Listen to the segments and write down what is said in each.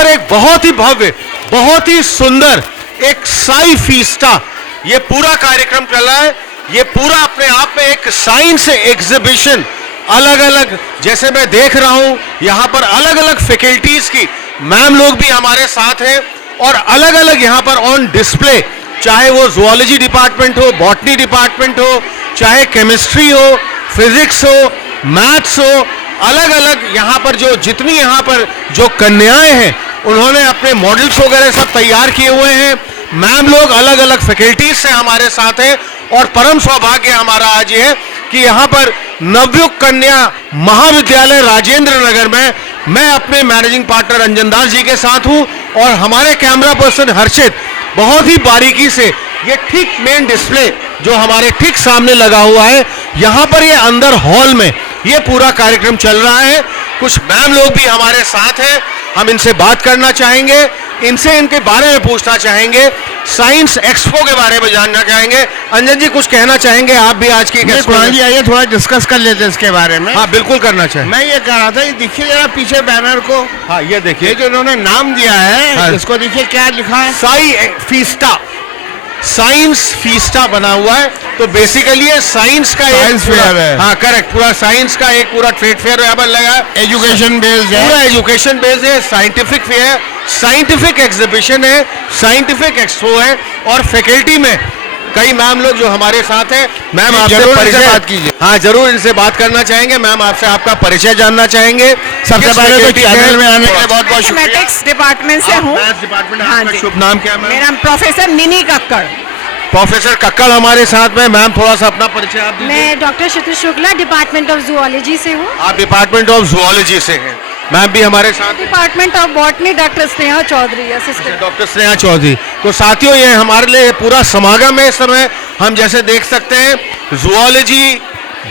पर एक बहुत ही भव्य, बहुत ही सुंदर एक साई फीस्टा ये पूरा कार्यक्रम चल रहा है। ये पूरा अपने आप में एक साइंस एग्जीबिशन, अलग अलग, जैसे मैं देख रहा हूं यहाँ पर अलग अलग फैकल्टीज की मैम लोग भी हमारे साथ हैं और अलग अलग यहाँ पर ऑन डिस्प्ले, चाहे वो जुओलॉजी डिपार्टमेंट हो, बॉटनी डिपार्टमेंट हो, चाहे केमिस्ट्री हो, फिजिक्स हो, मैथ्स हो, अलग अलग यहाँ पर जो जितनी यहाँ पर जो कन्याएं हैं उन्होंने अपने मॉडल्स वगैरह सब तैयार किए हुए हैं। मैम लोग अलग अलग फैकल्टीज से हमारे साथ हैं और परम सौभाग्य हमारा आज ये है कि यहाँ पर नवयुग कन्या महाविद्यालय राजेंद्र नगर में मैं अपने मैनेजिंग पार्टनर अंजन दास जी के साथ हूँ और हमारे कैमरा पर्सन हर्षित बहुत ही बारीकी से ये ठीक मेन डिस्प्ले जो हमारे ठीक सामने लगा हुआ है, यहाँ पर ये अंदर हॉल में ये पूरा कार्यक्रम चल रहा है। कुछ मैम लोग भी हमारे साथ हैं, हम इनसे बात करना चाहेंगे, इनसे इनके बारे में पूछना चाहेंगे, साइंस एक्सपो के बारे में जानना चाहेंगे। अंजन जी कुछ कहना चाहेंगे आप भी आज की जी? आइए थोड़ा डिस्कस कर लेते हैं इसके बारे में। हाँ बिल्कुल करना चाहिए। मैं ये कह रहा था, ये देखिए जरा पीछे बैनर को। हाँ ये देखिए जो इन्होंने नाम दिया है, हाँ। इसको देखिए क्या लिखा है, साई फीस्टा, साइंस फीस्टा बना हुआ है। तो बेसिकली ये साइंस का साइंस फेयर है। हाँ करेक्ट, पूरा साइंस का एक पूरा ट्रेड फेयर यहाँ पर लगा है, एजुकेशन बेस्ड है, पूरा एजुकेशन बेस्ड है, साइंटिफिक फेयर, साइंटिफिक एग्जीबिशन है, साइंटिफिक एक्सपो है और फैकल्टी में कई मैम लोग जो हमारे साथ हैं। मैम आपसे परिचय बात कीजिए। हाँ जरूर इनसे बात करना चाहेंगे। मैम आपसे आपका परिचय जानना चाहेंगे। सबसे पहले तो चैनल में आने के लिए बहुत बहुत शुक्रिया। मैथमेटिक्स डिपार्टमेंट से हूँ। डिपार्टमेंट, हाँ आपका जी। शुभ नाम क्या है मैम? मेरा professor mini Kakkar. Professor Kakkar हमारे साथ में। मैम थोड़ा सा अपना परिचय आप दीजिए। मैं डॉक्टर शत्रु शुक्ला डिपार्टमेंट ऑफ जूलॉजी से हूँ। आप डिपार्टमेंट ऑफ जूलॉजी से हैं। मैम भी हमारे साथ। Department of botany doctor Sneha Chaudhary assistant. Doctor Sneha Chaudhary. तो साथियों ये हमारे लिए पूरा समागम है इस समय। हम जैसे देख सकते हैं जूलॉजी,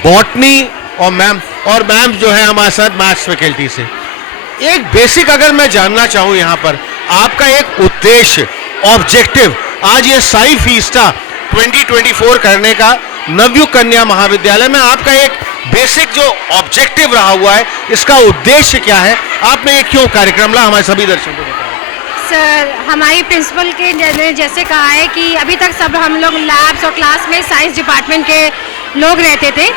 बॉटनी और मैम जो है हमारे साथ मैथ्स फैकल्टी से। एक बेसिक अगर मैं जानना चाहूँ यहाँ पर आपका एक उद्देश्य, ऑब्जेक्टिव, आज ये साई फीस्टा 2024 करने का नवयुग कन्या महाविद्यालय में आपका एक बेसिक जो ऑब्जेक्टिव रहा हुआ है, इसका उद्देश्य क्या है? आपने ये क्यों कार्यक्रम ला, हमारे सभी दर्शकों को बताएं। सर हमारी प्रिंसिपल के ने जैसे कहा है कि अभी तक सब हम लोग लैब्स और क्लास में साइंस डिपार्टमेंट के लोग रहते थे,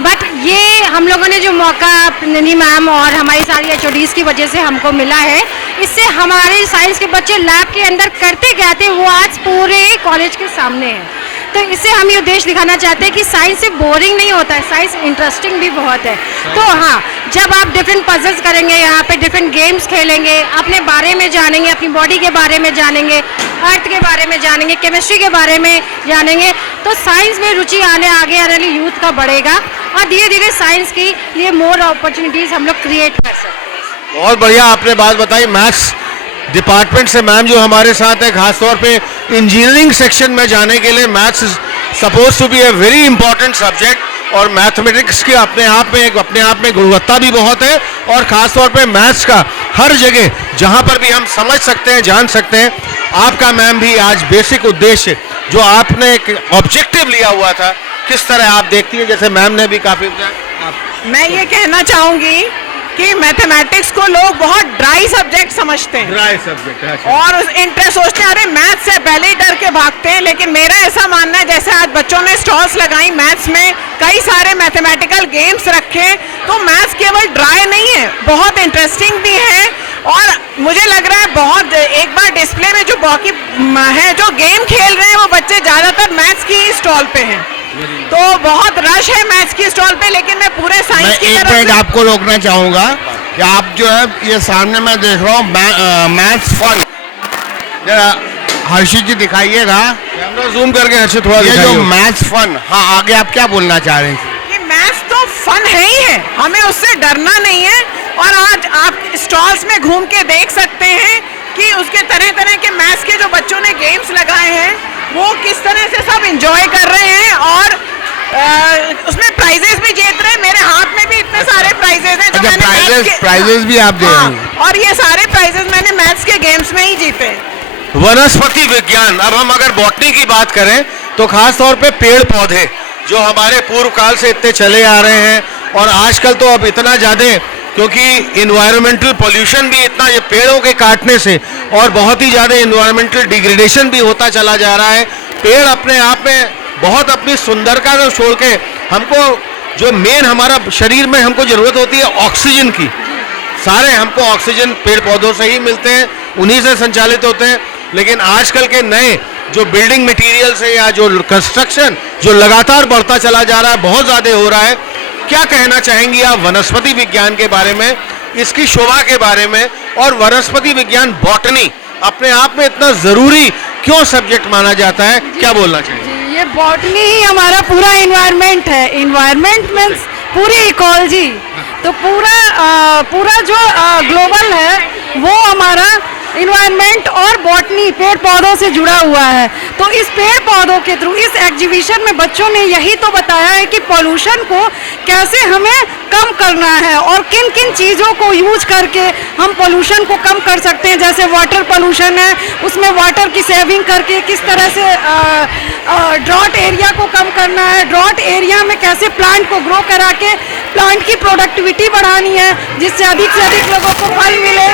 बट ये हम लोगों ने जो मौका ननी मैम और हमारी सारी एचओडीज की वजह से हमको मिला है, इससे हमारे साइंस के बच्चे लैब के अंदर करते क्या थे वो आज पूरे कॉलेज के सामने है। तो इससे हम ये उद्देश्य दिखाना चाहते हैं कि साइंस सिर्फ बोरिंग नहीं होता है, साइंस इंटरेस्टिंग भी बहुत है। तो हाँ, जब आप डिफरेंट पजल्स करेंगे, यहाँ पे डिफरेंट गेम्स खेलेंगे, अपने बारे में जानेंगे, अपनी बॉडी के बारे में जानेंगे, अर्थ के बारे में जानेंगे, केमिस्ट्री के बारे में जानेंगे, तो साइंस में रुचि आगे आने वाली यूथ का बढ़ेगा और धीरे धीरे साइंस के लिए मोर अपॉर्चुनिटीज हम लोग क्रिएट कर सकते हैं। बहुत बढ़िया आपने बात बताई। मैथ्स डिपार्टमेंट से मैम जो हमारे साथ है, खासतौर पे इंजीनियरिंग सेक्शन में जाने के लिए maths is suppose to be a very important subject और मैथमेटिक्स के अपने आप में गुणवत्ता भी बहुत है और खासतौर पे मैथ्स का हर जगह जहाँ पर भी हम समझ सकते हैं, जान सकते हैं। आपका मैम भी आज बेसिक उद्देश्य जो आपने एक ऑब्जेक्टिव लिया हुआ था, किस तरह आप देखती है? जैसे मैम ने भी काफी मैं ये कहना चाहूँगी कि मैथमेटिक्स को लोग बहुत ड्राई सब्जेक्ट समझते हैं, ड्राई सब्जेक्ट और इंटरेस्ट सोचते हैं अरे मैथ्स से पहले ही डर के भागते हैं। लेकिन मेरा ऐसा मानना है, जैसे आज बच्चों ने स्टॉल्स लगाई, मैथ्स में कई सारे मैथमेटिकल गेम्स रखे, तो मैथ्स केवल ड्राई नहीं है, बहुत इंटरेस्टिंग भी है। और मुझे लग रहा है बहुत, एक बार डिस्प्ले में जो बाकी है जो गेम खेल रहे हैं वो बच्चे ज़्यादातर मैथ्स की स्टॉल पे हैं, तो बहुत रश है मैथ्स की स्टॉल पे। लेकिन मैं पूरे साइंस की तरफ मैं आपको रोकना चाहूंगा कि आप जो है ये सामने मैं देख रहा हूँ मैथ्स फन, जरा हर्षित जी दिखाइएगा, कैमरा जूम करके हर्षित थोड़ा ये जो दिखाइए। मैथ्स फन, हाँ आगे आप क्या बोलना चाह रहे हैं? ये मैथ्स तो फन है ही है, हमें उससे डरना नहीं है। और आज आप स्टॉल्स में घूम के देख सकते हैं कि उसके तरह तरह के मैथ्स के जो बच्चों ने गेम्स लगाए हैं वो किस तरह से सब एंजॉय कर रहे हैं और उसमें प्राइजेस भी जीत रहे हैं। मेरे हाथ में भी इतने सारे प्राइजेस हैं जो मैंने प्राइजेस भी आप दे रहे हैं? और ये सारे प्राइजेस मैंने मैथ्स के गेम्स में ही जीते। वनस्पति विज्ञान, अब हम अगर बॉटनी की बात करें तो खास तौर पे पेड़ पौधे जो हमारे पूर्व काल से इतने चले आ रहे हैं और आजकल तो अब इतना ज़्यादा क्योंकि इन्वायरमेंटल पोल्यूशन भी इतना, ये पेड़ों के काटने से और बहुत ही ज़्यादा इन्वायरमेंटल डिग्रेडेशन भी होता चला जा रहा है। पेड़ अपने आप में बहुत अपनी सुंदरता को छोड़ के हमको जो मेन हमारा शरीर में हमको ज़रूरत होती है ऑक्सीजन की, सारे हमको ऑक्सीजन पेड़ पौधों से ही मिलते हैं, उन्हीं से संचालित होते हैं। लेकिन आजकल के नए जो बिल्डिंग मटेरियल्स है या जो कंस्ट्रक्शन जो लगातार बढ़ता चला जा रहा है, बहुत ज़्यादा हो रहा है, क्या कहना चाहेंगी आप वनस्पति विज्ञान के बारे में, इसकी शोभा के बारे में, और वनस्पति विज्ञान बॉटनी अपने आप में इतना ज़रूरी क्यों सब्जेक्ट माना जाता है, क्या बोलना चाहिए? ये बॉटनी ही हमारा पूरा इन्वायरमेंट है। इन्वायरमेंट मीन्स पूरी इकोलॉजी, तो पूरा जो ग्लोबल है वो हमारा इन्वायरमेंट और बॉटनी पेड़ पौधों से जुड़ा हुआ है। तो इस पेड़ पौधों के थ्रू इस एग्जीबिशन में बच्चों ने यही तो बताया है कि पोल्यूशन को कैसे हमें कम करना है और किन किन चीज़ों को यूज करके हम पोल्यूशन को कम कर सकते हैं। जैसे वाटर पोल्यूशन है, उसमें वाटर की सेविंग करके किस तरह से ड्रॉट एरिया को कम करना है, ड्रॉट एरिया में कैसे प्लांट को ग्रो करा के प्लांट की प्रोडक्टिविटी बढ़ानी है, जिससे अधिक से अधिक लोगों को फल मिले।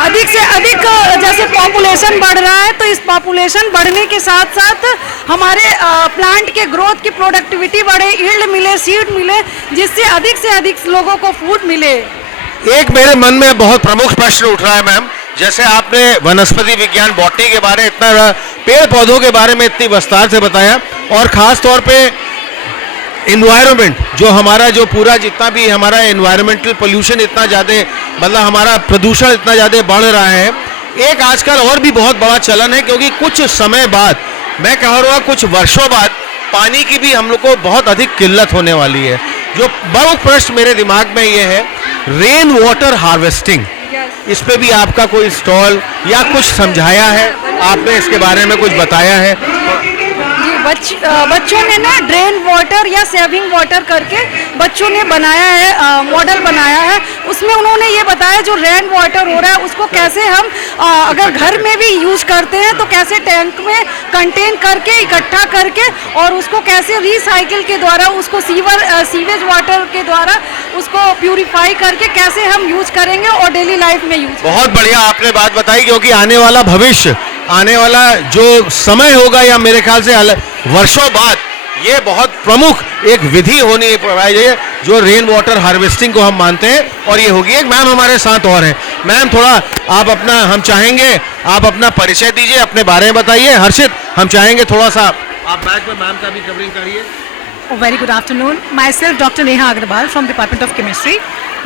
अधिक से अधिक जैसे पॉपुलेशन बढ़ रहा है, तो इस पॉपुलेशन बढ़ने के साथ साथ हमारे प्लांट के ग्रोथ की प्रोडक्टिविटी बढ़े, यील्ड मिले, सीड मिले, जिससे अधिक से अधिक लोगों को फूड मिले। एक मेरे मन में बहुत प्रमुख प्रश्न उठ रहा है मैम, जैसे आपने वनस्पति विज्ञान बॉटनी के बारे में इतना, पेड़ पौधों के बारे में इतनी विस्तार से बताया, और ख़ास तौर पे इन्वायरमेंट जो हमारा जो पूरा जितना भी हमारा इन्वायरमेंटल पोल्यूशन इतना ज़्यादा, मतलब हमारा प्रदूषण इतना ज़्यादा बढ़ रहा है। एक आजकल और भी बहुत बड़ा चलन है, क्योंकि कुछ समय बाद, मैं कह रहा हूँ कुछ वर्षों बाद, पानी की भी हम लोग को बहुत अधिक किल्लत होने वाली है। जो बड़ा प्रश्न मेरे दिमाग में ये है, रेन वाटर हार्वेस्टिंग, इस पे भी आपका कोई स्टॉल या कुछ समझाया है आपने, इसके बारे में कुछ बताया है? बच्चों ने ना ड्रेन वाटर या सेविंग वाटर करके बच्चों ने बनाया है, मॉडल बनाया है। उसमें उन्होंने ये बताया जो रेन वाटर हो रहा है उसको कैसे हम अगर घर में भी यूज करते हैं तो कैसे टैंक में कंटेन करके इकट्ठा करके और उसको कैसे रिसाइकिल के द्वारा उसको सीवेज वाटर के द्वारा उसको प्यूरिफाई करके कैसे हम यूज करेंगे और डेली लाइफ में यूज। बहुत बढ़िया आपने बात बताई, क्योंकि आने वाला भविष्य, आने वाला जो समय होगा, या मेरे ख्याल से वर्षों बाद ये बहुत प्रमुख एक विधि होनी चाहिए जो रेन वाटर हार्वेस्टिंग को हम मानते हैं, और ये होगी। एक मैम हमारे साथ और हैं। मैम थोड़ा आप अपना, हम चाहेंगे आप अपना परिचय दीजिए, अपने बारे में बताइए। हर्षित, हम चाहेंगे थोड़ा सा आप बैक में मैम का भी कवरिंग करिए। Very good afternoon. Myself, Dr. Neha Agrawal from Department of Chemistry.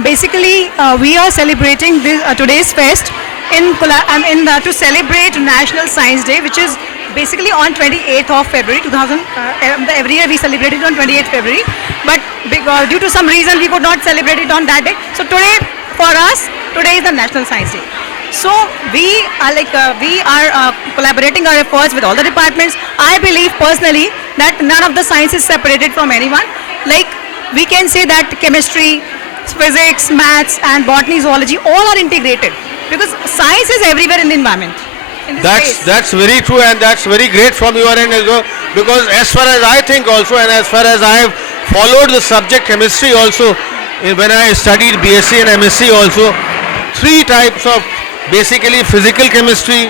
Basically, we are celebrating today's fest to celebrate National Science Day, which is basically on 28th of February 2000. Every year we celebrate it on 28th February, but due to some reason we could not celebrate it on that day. So today, for us, today is the National Science Day. So we are collaborating our efforts with all the departments. I believe personally that none of the science is separated from anyone. Like we can say that chemistry, physics, maths and botany, zoology all are integrated because science is everywhere in the environment. That's very true, and that's very great from your end as well, because as far as I think also, and as far as I have followed the subject chemistry also, when I studied BSc and MSc also, 3 types of basically physical chemistry,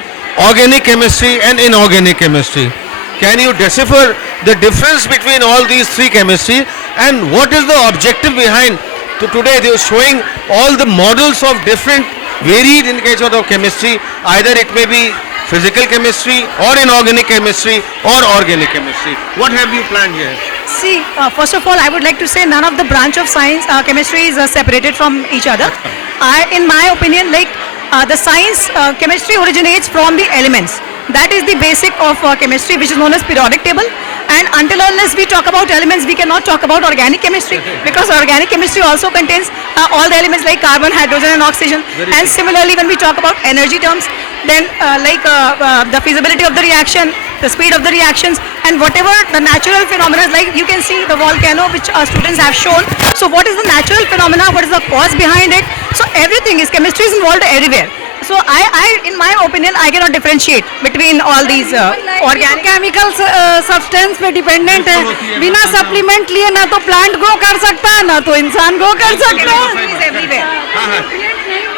organic chemistry and inorganic chemistry. Can you decipher the difference between all these 3 chemistry, and what is the objective behind? So today they are showing all the models of different varied indications of chemistry, either it may be physical chemistry or inorganic chemistry or organic chemistry. What have you planned here? See, first of all, I would like to say none of the branch of science, chemistry is separated from each other. In my opinion, the science chemistry originates from the elements. That is the basic of chemistry, which is known as periodic table. And until unless we talk about elements, we cannot talk about organic chemistry, because organic chemistry also contains all the elements like carbon, hydrogen and oxygen. And similarly, when we talk about energy terms, then the feasibility of the reaction, the speed of the reactions, and whatever the natural phenomena, like you can see the volcano which our students have shown. So what is the natural phenomena, what is the cause behind it? So everything is, chemistry is involved everywhere. So in my opinion, I cannot differentiate between all these organic. Chemical substance पे dependent है, बिना supplement लिए ना तो plant grow कर सकता है ना तो इंसान ग्रो कर सकता है।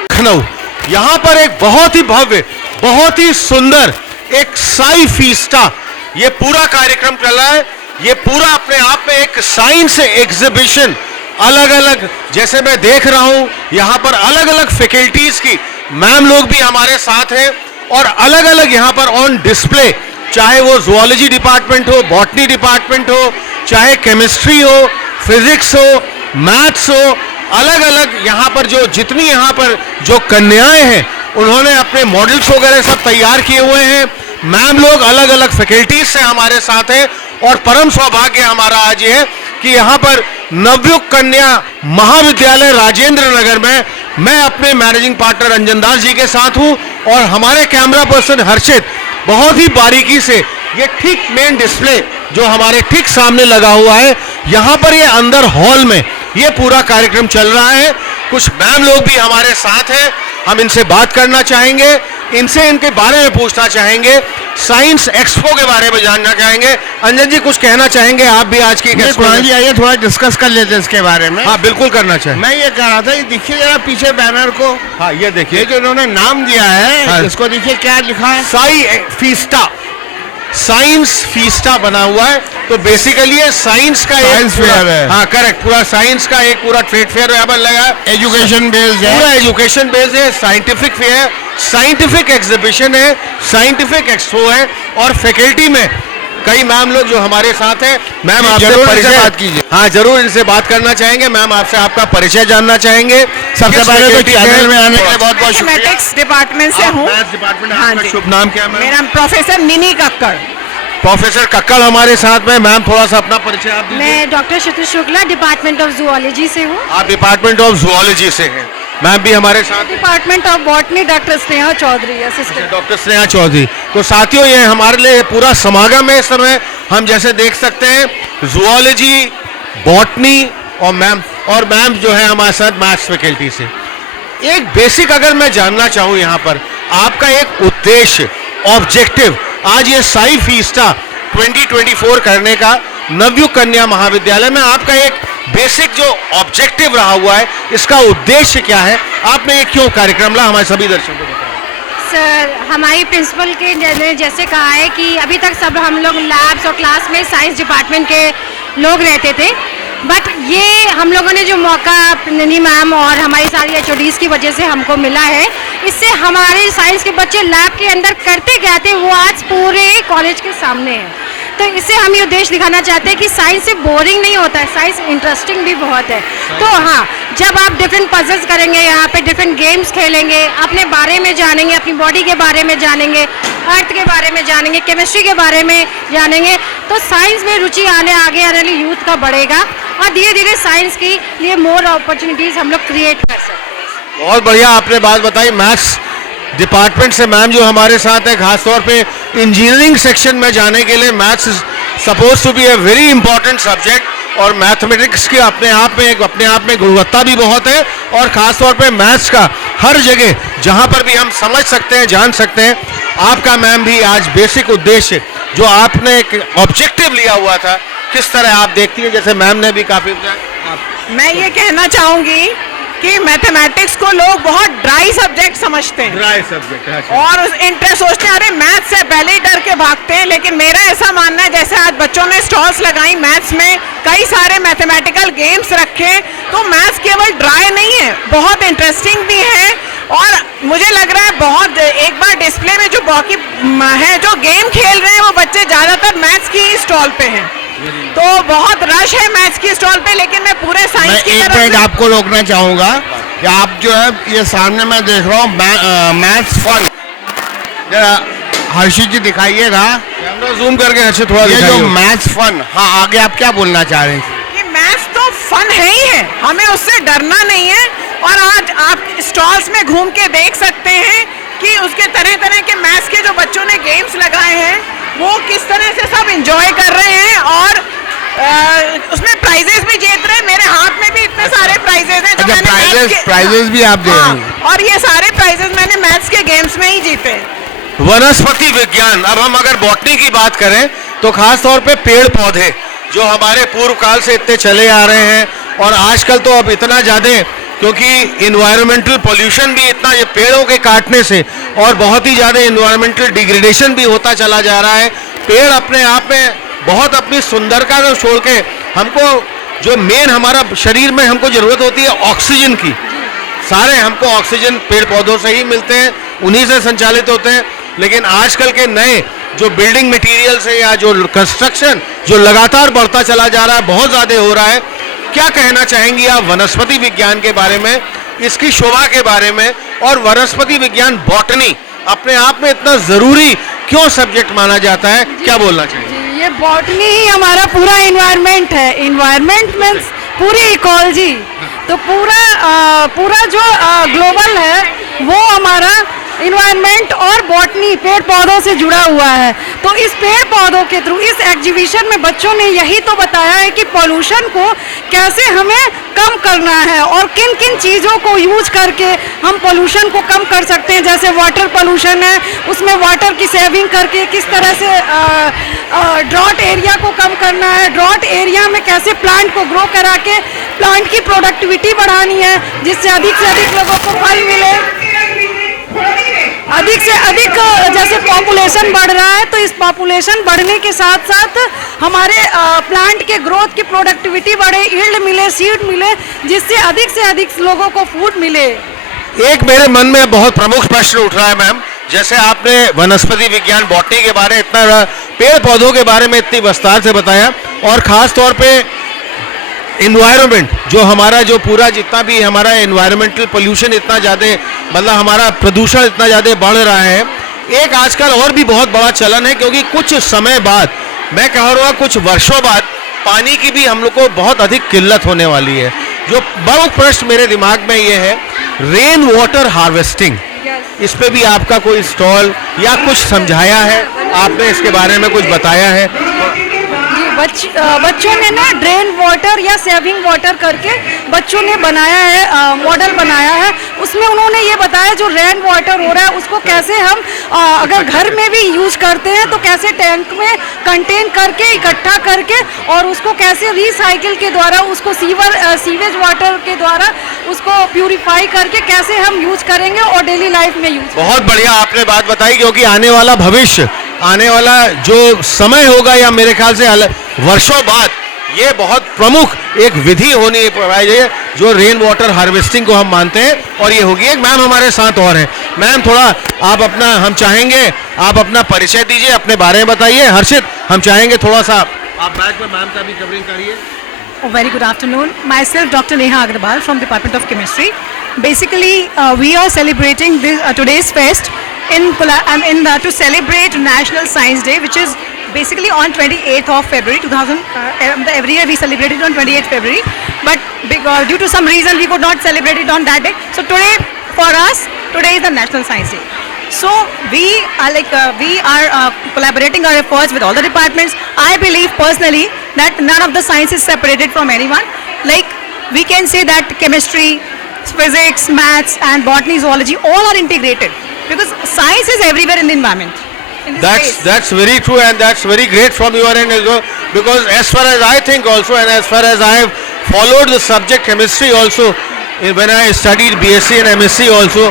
लखनऊ यहाँ पर एक बहुत ही भव्य, बहुत ही सुंदर एक साई फीस्टा ये पूरा कार्यक्रम चल रहा है। ये पूरा अपने आप में एक साइंस एग्जीबिशन, अलग अलग, जैसे मैं देख रहा हूं यहाँ पर अलग अलग फैकल्टीज की मैम लोग भी हमारे साथ हैं और अलग अलग यहाँ पर ऑन डिस्प्ले, चाहे वो जुओलॉजी डिपार्टमेंट हो, बॉटनी डिपार्टमेंट हो, चाहे केमिस्ट्री हो, फिजिक्स हो, मैथ्स हो, अलग अलग यहाँ पर जो जितनी यहाँ पर जो कन्याएं हैं उन्होंने अपने मॉडल्स वगैरह सब तैयार किए हुए हैं। मैम लोग अलग अलग फैकल्टीज से हमारे साथ हैं और परम सौभाग्य हमारा आज ये है कि यहाँ पर नवयुग कन्या महाविद्यालय राजेंद्र नगर में मैं अपने मैनेजिंग पार्टनर अंजन दास जी के साथ हूँ और हमारे कैमरा पर्सन हर्षित बहुत ही बारीकी से ये ठीक मेन डिस्प्ले जो हमारे ठीक सामने लगा हुआ है, यहाँ पर ये अंदर हॉल में ये पूरा कार्यक्रम चल रहा है। कुछ मैम लोग भी हमारे साथ हैं, हम इनसे बात करना चाहेंगे, इनसे इनके बारे में पूछना चाहेंगे, साइंस एक्सपो के बारे में जानना चाहेंगे। अंजन जी कुछ कहना चाहेंगे आप भी आज की एक्सपो? आइए थोड़ा डिस्कस कर लेते हैं इसके बारे में। हाँ बिल्कुल करना चाहिए। मैं ये कह रहा था, ये देखिए जरा पीछे बैनर को। हाँ ये देखिए, ये जो इन्होंने नाम दिया है, हाँ। इसको देखिए क्या लिखा है, साई फीस्टा, साइंस फीस्टा बना हुआ है। तो बेसिकली ये साइंस का साइंस फेयर है। हाँ करेक्ट, पूरा साइंस का एक पूरा ट्रेड फेयर यहाँ पर लगा है। एजुकेशन बेस्ड है, पूरा एजुकेशन बेस्ड है, साइंटिफिक फेयर, साइंटिफिक एग्जीबिशन है, साइंटिफिक एक्सपो है और फैकल्टी में कई मैम लोग जो हमारे साथ हैं। मैम आपसे जरूर इनसे परिचय बात कीजिए। हाँ जरूर इनसे बात करना चाहेंगे। मैम आपसे आपका परिचय जानना चाहेंगे। सबसे पहले तो चैनल में आने के लिए बहुत बहुत शुक्रिया। मैथमेटिक्स डिपार्टमेंट से हूँ। मैथ्स डिपार्टमेंट, हाँ आपका जी। शुभ नाम क्या है मैम? मेरा professor mini Kakkar. Professor Kakkar हमारे साथ में। मैम थोड़ा सा अपना परिचय आप दीजिए। मैं doctor Shruti Shukla department of zoology से हूँ। आप डिपार्टमेंट ऑफ जुओलॉजी से हैं। मैम भी हमारे साथ हैं। Department of botany doctor Sneha Chaudhary assistant. Doctor Sneha Chaudhary. तो साथियों ये हमारे लिए पूरा समागम है इस समय। हम जैसे देख सकते हैं जुओलॉजी, बॉटनी और मैम जो है हमारे साथ मैथ्स फैकल्टी से। एक बेसिक अगर मैं जानना चाहूँ यहाँ पर आपका एक उद्देश्य, ऑब्जेक्टिव, आज ये साई फीस्टा 2024 करने का नवयुग कन्या महाविद्यालय में आपका एक बेसिक जो ऑब्जेक्टिव रहा हुआ है, इसका उद्देश्य क्या है? आपने ये क्यों कार्यक्रम ला, हमारे सभी दर्शकों को बताएं। सर हमारी प्रिंसिपल के ने जैसे कहा है कि अभी तक सब हम लोग लैब्स और क्लास में साइंस डिपार्टमेंट के लोग रहते थे, बट ये हम लोगों ने जो मौका ननी मैम और हमारी सारी HODs की वजह से हमको मिला है, इससे हमारे साइंस के बच्चे लैब के अंदर करते क्या थे वो आज पूरे कॉलेज के सामने है। तो इससे हम ये उद्देश्य दिखाना चाहते हैं कि साइंस से बोरिंग नहीं होता है, साइंस इंटरेस्टिंग भी बहुत है। तो हाँ, जब आप डिफरेंट पजल्स करेंगे, यहाँ पे डिफरेंट गेम्स खेलेंगे, अपने बारे में जानेंगे, अपनी बॉडी के बारे में जानेंगे, अर्थ के बारे में जानेंगे, केमिस्ट्री के बारे में जानेंगे, तो साइंस में रुचि आगे आने वाले यूथ का बढ़ेगा और धीरे धीरे साइंस के लिए मोर अपॉर्चुनिटीज हम लोग क्रिएट कर सकते हैं। बहुत बढ़िया आपने बात बताई। मैथ्स डिपार्टमेंट से मैम जो हमारे साथ है, खासतौर पे इंजीनियरिंग सेक्शन में जाने के लिए maths suppose to be a very important subject और मैथमेटिक्स की अपने आप में गुणवत्ता भी बहुत है और खासतौर पे मैथ्स का हर जगह जहां पर भी हम समझ सकते हैं, जान सकते हैं। आपका मैम भी आज बेसिक उद्देश्य जो आपने एक ऑब्जेक्टिव लिया हुआ था, किस तरह आप देखती हैं? जैसे मैम ने भी काफी मैं ये कहना चाहूंगी कि मैथमेटिक्स को लोग बहुत ड्राई सब्जेक्ट समझते हैं ड्राई सब्जेक्ट और उस इंटरेस्ट सोचते हैं अरे मैथ्स से पहले ही डर के भागते हैं। लेकिन मेरा ऐसा मानना है, जैसे आज बच्चों ने स्टॉल्स लगाई, मैथ्स में कई सारे मैथमेटिकल गेम्स रखे, तो मैथ्स केवल ड्राई नहीं है, बहुत इंटरेस्टिंग भी है। और मुझे लग रहा है बहुत, एक बार डिस्प्ले में जो बाकी है जो गेम खेल रहे हैं वो बच्चे ज्यादातर मैथ्स की ही स्टॉल पे हैं, तो बहुत रश है मैथ्स की स्टॉल पे। लेकिन मैं पूरे साइंस की एक मिनट आपको रोकना चाहूंगा कि आप जो है ये सामने मैं देख रहा हूँ मैथ्स फन, जरा हर्षित जी दिखाइएगा, कैमरा जूम करके हर्षित थोड़ा ये जो दिखाइए। मैथ्स फन, हाँ आगे आप क्या बोलना चाह रहे हैं? कि मैथ्स तो फन है ही है, हमें उससे डरना नहीं है। और आज आप स्टॉल्स में घूम के देख सकते हैं कि उसके तरह तरह के मैथ्स के जो बच्चों ने गेम्स लगाए हैं वो किस तरह से सब एंजॉय कर रहे हैं और उसमें प्राइजेस भी जीत रहे हैं। मेरे हाथ में भी इतने सारे प्राइजेस प्राइजेज हैं जो अच्छा, मैंने prizes- maths के- prizes भी आप दे रही हाँ, हैं। और ये सारे प्राइजेज मैंने मैथ्स के गेम्स में ही जीते हैं। वनस्पति विज्ञान, अब हम अगर बॉटनी की बात करें तो खास तौर पे पेड़ पौधे जो हमारे पूर्व काल से इतने चले आ रहे हैं, और आजकल तो अब इतना ज़्यादा, क्योंकि इन्वायरमेंटल पोल्यूशन भी इतना, ये पेड़ों के काटने से और बहुत ही ज़्यादा इन्वायरमेंटल डिग्रेडेशन भी होता चला जा रहा है। पेड़ अपने आप में बहुत अपनी सुंदरता को छोड़ के हमको जो मेन हमारा शरीर में हमको ज़रूरत होती है ऑक्सीजन की, सारे हमको ऑक्सीजन पेड़ पौधों से ही मिलते हैं, उन्हीं से संचालित होते हैं। लेकिन आजकल के नए जो बिल्डिंग मटेरियल्स है या जो कंस्ट्रक्शन जो लगातार बढ़ता चला जा रहा है, बहुत ज़्यादा हो रहा है, क्या कहना चाहेंगी आप वनस्पति विज्ञान के बारे में, इसकी शोभा के बारे में, और वनस्पति विज्ञान बॉटनी अपने आप में इतना ज़रूरी क्यों सब्जेक्ट माना जाता है, क्या बोलना चाहिए? जी, ये बॉटनी ही हमारा पूरा इन्वायरमेंट है। इन्वायरमेंट मीन्स पूरी इकोलॉजी, तो पूरा जो ग्लोबल है वो हमारा इन्वायरमेंट और बॉटनी पेड़ पौधों से जुड़ा हुआ है। तो इस पेड़ पौधों के थ्रू इस एग्जीबिशन में बच्चों ने यही तो बताया है कि पोल्यूशन को कैसे हमें कम करना है और किन किन चीज़ों को यूज करके हम पोल्यूशन को कम कर सकते हैं। जैसे वाटर पोल्यूशन है, उसमें वाटर की सेविंग करके किस तरह से ड्रॉट एरिया को कम करना है, ड्रॉट एरिया में कैसे प्लांट को ग्रो करा के प्लांट की प्रोडक्टिविटी बढ़ानी है, जिससे अधिक से अधिक लोगों को फल मिले। अधिक से अधिक जैसे पॉपुलेशन बढ़ रहा है, तो इस पॉपुलेशन बढ़ने के साथ साथ हमारे प्लांट के ग्रोथ की प्रोडक्टिविटी बढ़े, यील्ड मिले, सीड मिले, जिससे अधिक से अधिक लोगों को फूड मिले। एक मेरे मन में बहुत प्रमुख प्रश्न उठ रहा है मैम, जैसे आपने वनस्पति विज्ञान बॉटनी के बारे इतना, पेड़ पौधों के बारे में इतनी विस्तार से बताया, और ख़ास तौर पे इन्वायरमेंट जो हमारा जो पूरा जितना भी हमारा इन्वायरमेंटल पोल्यूशन इतना ज़्यादा, मतलब हमारा प्रदूषण इतना ज़्यादा बढ़ रहा है। एक आजकल और भी बहुत बड़ा चलन है, क्योंकि कुछ समय बाद, मैं कह रहा हूँ कुछ वर्षों बाद, पानी की भी हम लोग को बहुत अधिक किल्लत होने वाली है। जो बड़ा प्रश्न मेरे दिमाग में ये है, रेन वाटर हार्वेस्टिंग, इस पे भी आपका कोई स्टॉल या कुछ समझाया है आपने, इसके बारे में कुछ बताया है? बच्चों ने ना ड्रेन वाटर या सेविंग वाटर करके बच्चों ने बनाया है, मॉडल बनाया है। उसमें उन्होंने ये बताया जो रेन वाटर हो रहा है उसको कैसे हम अगर घर में भी यूज करते हैं तो कैसे टैंक में कंटेन करके इकट्ठा करके और उसको कैसे रिसाइकिल के द्वारा उसको सीवेज वाटर के द्वारा उसको प्यूरिफाई करके कैसे हम यूज करेंगे और डेली लाइफ में यूज। बहुत बढ़िया आपने बात बताई, क्योंकि आने वाला भविष्य, आने वाला जो समय होगा, या मेरे ख्याल से वर्षों बाद, ये बहुत प्रमुख एक विधि होनी चाहिए जो रेन वाटर हार्वेस्टिंग को हम मानते हैं, और ये होगी। एक मैम हमारे साथ और हैं। मैम थोड़ा आप अपना, हम चाहेंगे आप अपना परिचय दीजिए, अपने बारे में बताइए। हर्षित, हम चाहेंगे थोड़ा सा आप बैक में मैम का भी कवरिंग करिए। A very good afternoon. Myself, Dr. Neha Agrawal from Department of Chemistry. Basically, we are celebrating today's fest to celebrate National Science Day, which is basically on 28th of February 2000. Every year we celebrate it on 28th February, but due to some reason we could not celebrate it on that day. So today, for us, today is the National Science Day. So we are collaborating our efforts with all the departments. I believe personally that none of the science is separated from anyone. Like we can say that chemistry, physics, maths and botany, zoology all are integrated because science is everywhere in the environment. In this space. That's very true, and that's very great from your end as well, because as far as I think also, and as far as I have followed the subject chemistry also, when I studied BSc and MSc also,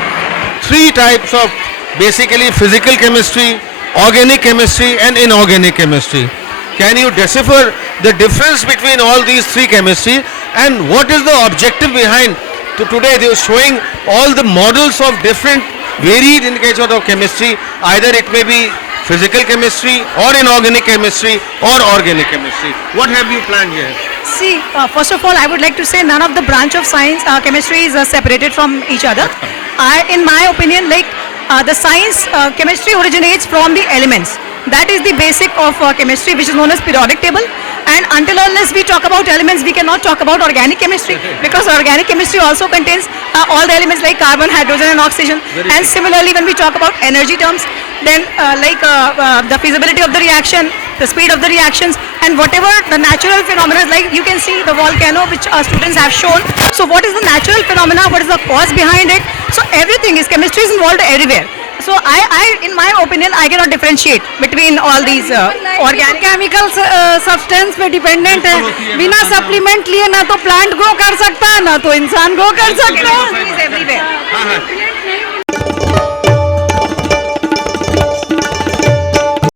3 types of basically physical chemistry, organic chemistry and inorganic chemistry. Can you decipher the difference between all these 3 chemistry, and what is the objective behind? Today they are showing all the models of different varied indications of chemistry, either it may be physical chemistry or inorganic chemistry or organic chemistry. What have you planned here? See, first of all, I would like to say none of the branch of science, chemistry is separated from each other. In my opinion, the science, chemistry originates from the elements. That is the basic of chemistry, which is known as periodic table. And until unless we talk about elements, we cannot talk about organic chemistry, because organic chemistry also contains all the elements like carbon, hydrogen and oxygen. And similarly, when we talk about energy terms, then the feasibility of the reaction, the speed of the reactions, and whatever the natural phenomena, like you can see the volcano which our students have shown. So what is the natural phenomena, what is the cause behind it? So everything is, chemistry is involved everywhere. So I in my opinion, I cannot differentiate between all these organic. Chemical substance पे dependent है, बिना supplement लिए ना तो plant grow कर सकता है ना तो इंसान ग्रो कर सकता है. Everywhere.